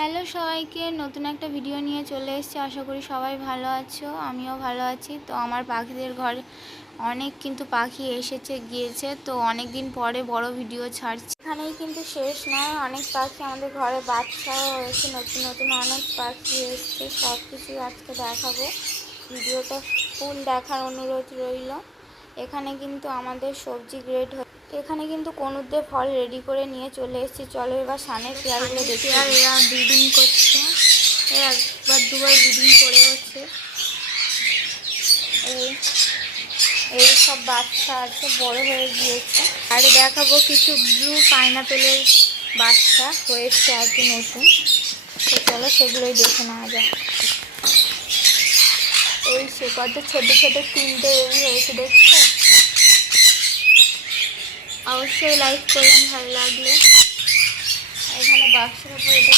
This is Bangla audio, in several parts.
হ্যালো সবাইকে, নতুন একটা ভিডিও নিয়ে চলে এসেছি। আশা করি সবাই ভালো আছো, আমিও ভালো আছি। তো আমার পাখিদের ঘরে অনেক কিন্তু পাখি এসেছে গিয়েছে, তো অনেক দিন পরে বড় ভিডিও ছাড়ছি। এখানেই কিন্তু শেষ নয়, অনেক পাখি আমাদের ঘরে বাচ্চাও হয়েছে, নতুন নতুন অনেক পাখি এসছে। সব কিছুই আজকে দেখাবো, ভিডিওটা ফুল দেখার অনুরোধ রইল। এখানে কিন্তু আমাদের সবজি গ্রেড এখানে কিন্তু কনুরদের ফল রেডি করে নিয়ে চলে এসেছি। চলো এবার সানের পেয়ারগুলো দেখি। আর এরা ব্রিডিং করছে, একবার দুবার ব্রিডিং করে হচ্ছে। এই সব বাচ্চা আছে, বড় হয়ে গিয়েছে। আর দেখাবো কিছু ব্লু পাইনাপেলের বাচ্চা হয়েছে আর কি নতুন। তো চলো সেগুলোই দেখে নেওয়া যায়। এই সে কত ছোট ছোট তিনটে বেবি হয়েছে, দেখছো? অবশ্যই লাইক করবেন ভালো লাগলে। এখানে বাক্সের উপর এটা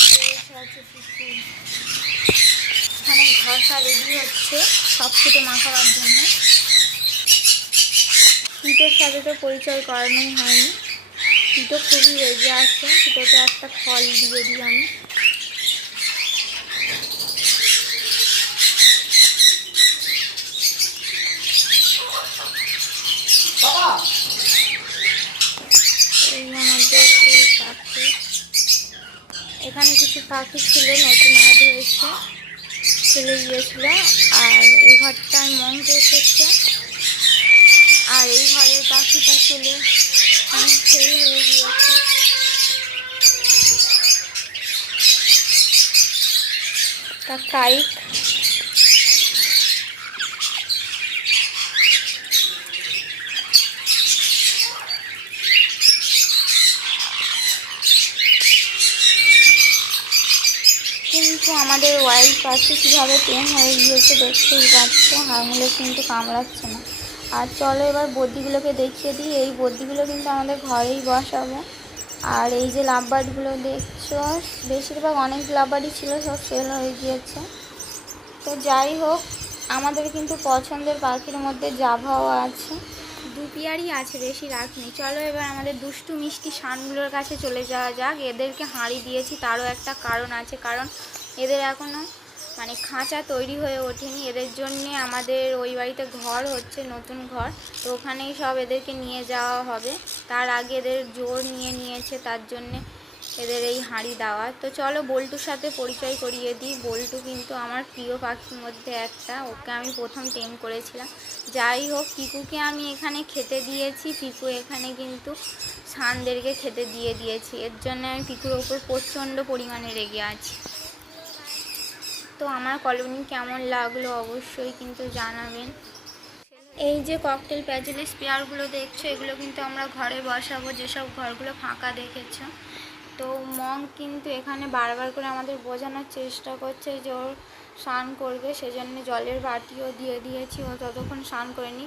আছে পুকুর। এখানে ঘষা রেডি হচ্ছে সব ফুটে মাখাবার জন্য। পিঠের সাথে তো পরিচয় করানোই হয়নি। পিঠো খুবই রেগে আছে, পিঠোতে একটা ফল দিয়ে দিই আমি। এই আমাদের পাখি, এখানে কিছু পাখি ছিল নতুন অ্যাড হয়েছে, চলে গিয়েছিল। আর এই ঘরটায় মঙ্ক এসেছে। আর এই ঘরের পাখিটা চলে অনেক ফেল হয়ে গিয়েছে। তা কাইক কিন্তু আমাদের ওয়াইল্ড পাখি কীভাবে টেম হয়ে গিয়েছে দেখতেই পাচ্ছ। আঙুলে কিন্তু কামড়াচ্ছে না। আর চলো এবার বদ্যিগুলোকে দেখিয়ে দিই। এই বদ্যিগুলো কিন্তু আমাদের ঘরেই বসাবো। আর এই যে লাভবার্ডগুলো দেখছো, বেশিরভাগ অনেক লাভবার্ডই ছিল, সব সেল হয়ে গিয়েছে। তো যাই হোক, আমাদের কিন্তু পছন্দের পাখির মধ্যে জাভাও আছে, দু পেয়ারই আছে, বেশি রাখিনি। চলো এবার আমাদের দুষ্টু মিষ্টি শানগুলোর কাছে চলে যাওয়া যাক। এদেরকে হাঁড়ি দিয়েছি, তারও একটা কারণ আছে, কারণ এদের এখনও খাঁচা তৈরি হয়ে ওঠেনি। এদের জন্যে আমাদের ওই বাড়িতে ঘর হচ্ছে, নতুন ঘর, তো ওখানেই সব এদেরকে নিয়ে যাওয়া হবে। তার আগে এদের জোর নিয়ে নিয়েছে, তার জন্যে এদের এই হাঁড়ি দেওয়া। তো চলো বল্টুর সাথে পরিচয় করিয়ে দিই। বল্টু কিন্তু আমার প্রিয় পাখির মধ্যে একটা, ওকে আমি প্রথম টেম করেছিলাম। যাই হোক, পিকুকে আমি এখানে খেতে দিয়েছি, পিকু এখানে কিন্তু শানদেরকে খেতে দিয়েছি। এর জন্য আমি পিকুর ওপর প্রচণ্ড পরিমাণে রেগে আছি। তো আমার কলোনি কেমন লাগলো অবশ্যই কিন্তু জানাবেন। এই যে ককটেল প্যাজেলের স্পেয়ারগুলো দেখছো, এগুলো কিন্তু আমরা ঘরে বসাবো, যেসব ঘরগুলো ফাঁকা দেখেছো। তো মঙ্ক কিন্তু এখানে বারবার করে আমাদের বোঝানোর চেষ্টা করছে যে ওর স্নান করবে, সেজন্য জলের বাটিও দিয়ে দিয়েছি, ও ততক্ষণ স্নান করেনি।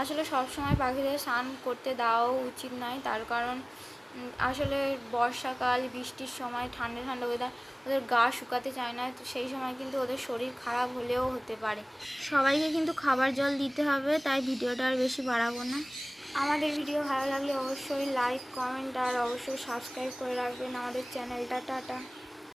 আসলে সবসময় পাখিদের স্নান করতে দেওয়াও উচিত নয়, তার কারণ আসলে বর্ষাকাল, বৃষ্টির সময়, ঠান্ডা ঠান্ডা ওয়েদার, ওদের গা শুকাতে চায় না, তো সেই সময় কিন্তু ওদের শরীর খারাপ হলেও হতে পারে। সবাইকে কিন্তু খাবার জল দিতে হবে, তাই ভিডিওটা আর বেশি বাড়াবো না। আমাদের ভিডিও ভালো লাগলে অবশ্যই লাইক, কমেন্ট আর অবশ্যই সাবস্ক্রাইব করে রাখবেন আমাদের চ্যানেলটা। টাটা।